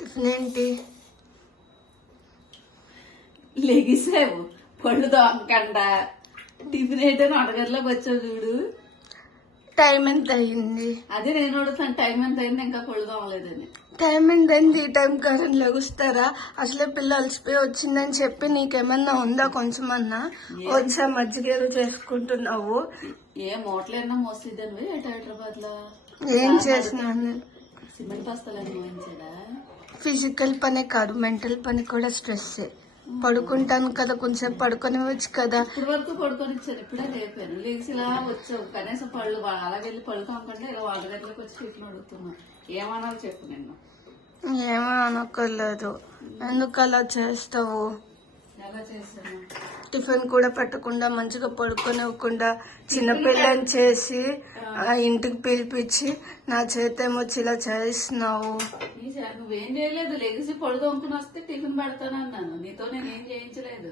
Tiffin ఏంటి? లెగిసావు పళ్ళు దోమకుండా tiffin ఏంటని వంటగదిలోకి వచ్చావు చూడు. టైం ఎంత అయింది? అదే నేను అడుగుతాను, టైం ఎంత అయింది ఇంకా పళ్ళు దోమలేదని. టైం ఎంత అయింది? ఈ టైం కరెంట్ లెగుస్తారా? అసలే పిల్ల అలసిపోయి వచ్చిందని చెప్పి నీకేమన్నా ఉందా? కొంచెమన్నా వచ్చా మజ్జిగేరు చేసుకుంటున్నావు. ఏ మూటలేనా మోసిద్దాను హైదరాబాద్ లో. ఏం చేసినాను? సిమెంట్ బస్తాలని మోయించాడా? ఫిజికల్ పనే కాదు, మెంటల్ పని కూడా స్ట్రెస్. పడుకుంటాను కదా, కొంచెం పడుకోనివచ్చు కదా. ఇప్పుడు వరకు పడుకొని ఇచ్చాను, ఇప్పుడే లేపాను. లేచి ఇలా వచ్చావు, కనీసం పళ్ళు అలా వెళ్ళి పడుకోకుండా ఇలా వంటగదిలోకి వచ్చి ఇట్లా అడుగుతున్నా. ఏమన్నా చెప్పు నిన్ను. ఏమో అనుకోలేదు. ఎందుకు అలా చేస్తావు? ఎలా చేశాను? టిఫిన్ కూడా పెట్టకుండా మంచిగా పడుకోనివ్వకుండా చిన్నపిల్లని చేసి ఇంటికి పిలిపించి నా చేతేమొచ్చి ఇలా చేస్తున్నావు. నువ్వేం చేయలేదు, లెగిసి పళ్ళు తోముకుని వస్తే టిఫిన్ పెడతానన్నాను. నీతో నేనేం చేయించలేదు.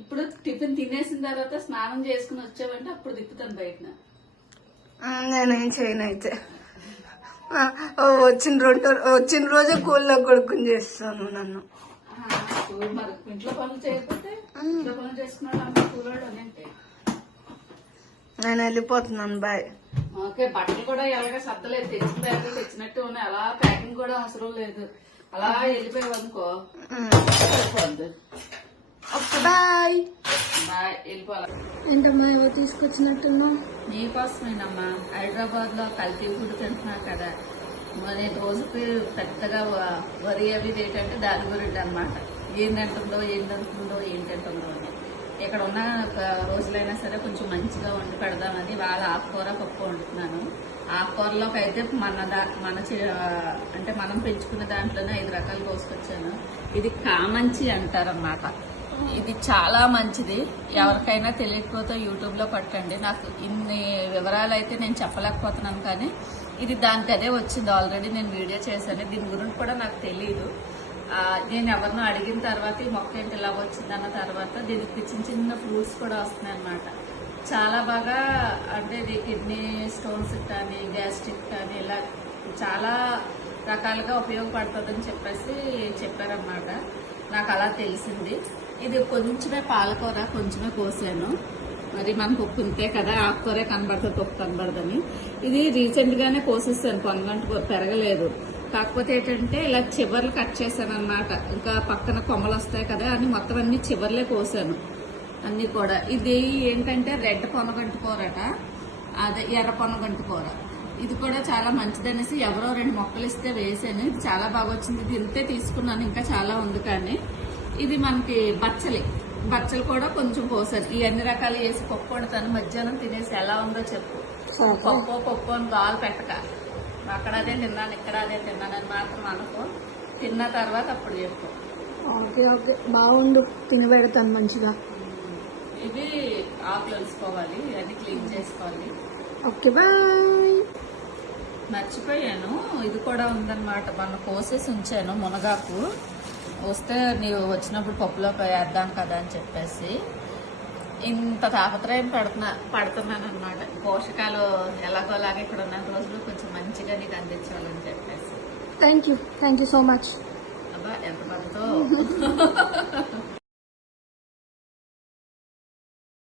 ఇప్పుడు టిఫిన్ తినేసిన తర్వాత స్నానం చేసుకుని వచ్చావంటే అప్పుడు తిప్పుతాను బయట. నేనేం చేయను అయితే. వచ్చిన రోజే కూల్లో కొడుకుని చేస్తాను నన్ను. మరి ఇంట్లో పనులు చేయకపోతే ఇంట్లో పనులు చేసుకున్నాడు అమ్మ కూలాడు అని అంటే నేను వెళ్ళిపోతున్నాను. బాయ్. ఓకే, బట్టలు కూడా ఎలాగ సర్దలేదు, తెచ్చినట్టు ఉన్నాయి. అలా ప్యాకింగ్ కూడా అవసరం లేదు. అలా వెళ్ళిపోయావు అనుకో సరిపోద్ది. Bye bye. వెళ్ళిపోవాలి. ఏంటమ్మా ఏవో తీసుకొచ్చినట్టున్నా? నీకోసమేనమ్మా. హైదరాబాద్ లో కల్తీ ఫుడ్ తింటున్నారు కదా, మరి రోజుకి పెద్దగా వరి అవి ఏంటంటే దాని గురించి అనమాట. ఏం తింటుందో అని. ఇక్కడ ఉన్న రోజులైనా సరే కొంచెం మంచిగా వండి పెడదామని వాళ్ళ ఆకుకూర పప్పు వండుతున్నాను. ఆకుకూరలోకి అయితే అంటే మనం పెంచుకున్న దాంట్లోనే 5 రకాలు కోసుకొచ్చాను. ఇది కామంచి అంటారన్నమాట. ఇది చాలా మంచిది. ఎవరికైనా తెలియకపోతే యూట్యూబ్ లో పట్టండి. నాకు ఇన్ని వివరాలు అయితే నేను చెప్పలేకపోతున్నాను, కానీ ఇది దానికి అదే వచ్చింది. ఆల్రెడీ నేను వీడియో చేశాను. దీని గురించి కూడా నాకు తెలియదు. నేను ఎవరినో అడిగిన తర్వాత ఈ మొక్క ఏంటి ఇలా వచ్చిందన్న తర్వాత దీనికి చిన్న ఫ్రూట్స్ కూడా వస్తున్నాయి అన్నమాట. చాలా బాగా, అంటే ఇది కిడ్నీ స్టోన్స్ కానీ గ్యాస్ట్రిక్ కానీ ఇలా చాలా రకాలుగా ఉపయోగపడుతుందని చెప్పేసి చెప్పారన్నమాట. నాకు అలా తెలిసింది. ఇది కొంచెమే పాలకూర కొంచెమే కోసాను. మరి మనకు ఉప్పు ఇంతే కదా, ఆకుకూరే కనబడుతుంది, ఉప్పు కనబడదని. ఇది రీసెంట్ గానే కోసేసాను, పొనగంట పెరగలేదు. కాకపోతే ఏంటంటే ఇలా చివర్లు కట్ చేశాను అనమాట. ఇంకా పక్కన కొమ్మలు వస్తాయి కదా అని మొత్తం అన్ని చివర్లే కోసాను అన్ని కూడా. ఇది ఏంటంటే రెడ్ పొనగంటి కూరట, అదే ఎర్ర పొనగంటి కూర. ఇది కూడా చాలా మంచిదనేసి ఎవరో 2 మొక్కలు ఇస్తే వేసాను. ఇది చాలా బాగా వచ్చింది. ఇది ఇంతే తీసుకున్నాను, ఇంకా చాలా ఉంది. కానీ ఇది మనకి బచ్చలు కూడా కొంచెం కోసాను. ఈ అన్ని రకాలు వేసి పప్పు వండుతాను. మధ్యాహ్నం తినేసి ఎలా ఉందో చెప్పు. పప్పు అని గాలు పెట్టక అక్కడ అదే తిన్నాను ఇక్కడ అదే తిన్నానని మాత్రం అనుకో. తిన్న తర్వాత అప్పుడు చెప్పు. ఓకే ఓకే, బాగుండు, తినబెడతాను మంచిగా. ఇది ఆకులు వేసుకోవాలి, అది క్లీన్ చేసుకోవాలి. Okay bye. మర్చిపోయాను, ఇది కూడా ఉందన్నమాట. మొన్న కోసేసి ఉంచాను మునగాకు. వస్తే నీవు వచ్చినప్పుడు పప్పులోకి వేద్దాం కదా అని చెప్పేసి ఇంత తాపత్రయం పడుతున్నాను అనమాట. పోషకాలు ఎలాగోలాగా ఇక్కడ ఉన్న రోజులు కొంచెం మంచిగా నీకు అందించాలని చెప్పేసి. Thank you so much. అబ్బా ఎంత పడుతో